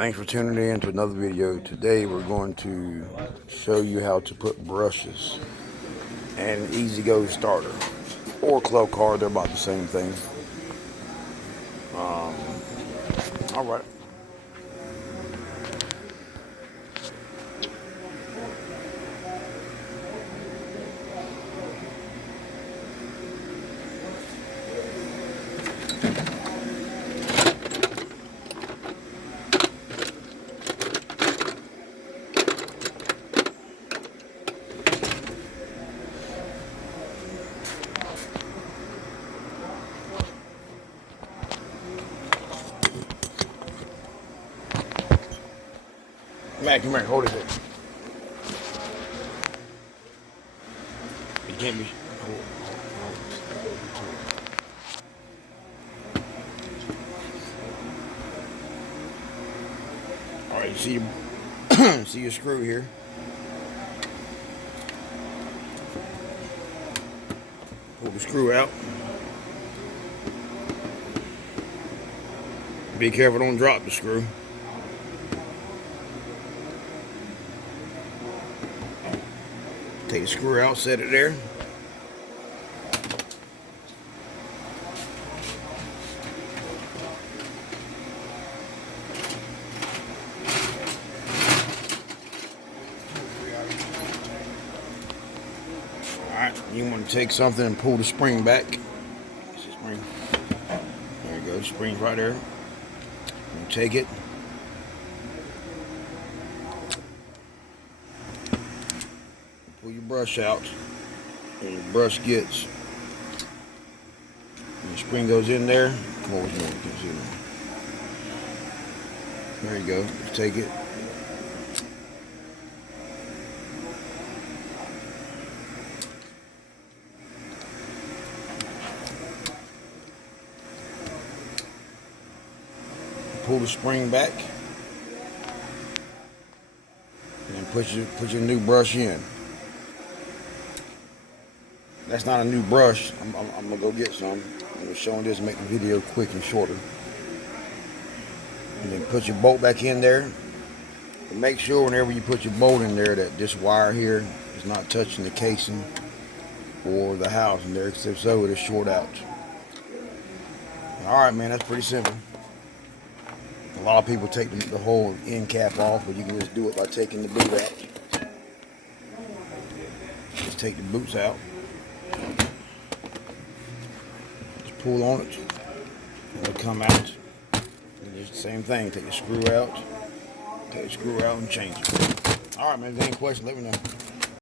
Thanks for tuning in to another video. Today we're going to show you how to put brushes and an Easy Go starter or club card. They're about the same thing. All right. Mac, come here, hold it there. It can't be. All right, you see your see your screw here. Pull the screw out. Be careful, don't drop the screw. Take the screw out, set it there. Alright, you want to take something and pull the spring back. It's the spring. There you go, spring's right there. You take it. Pull your brush out, and your brush gets, and the spring goes in there. Come on, there you go. Just take it. Pull the spring back, and then put your new brush in. That's not a new brush. I'm gonna go get some. I'm just showing this to make the video quick and shorter. And then put your bolt back in there. And make sure whenever you put your bolt in there that this wire here is not touching the casing or the housing there, except so it'll short out. Alright, man, that's pretty simple. A lot of people take the whole end cap off, but you can just do it by taking the boot out. Just take the boots out. Just pull on it. It'll come out. And it's the same thing. Take the screw out. Take the screw out and change it. Alright, man, if there's any questions, let me know.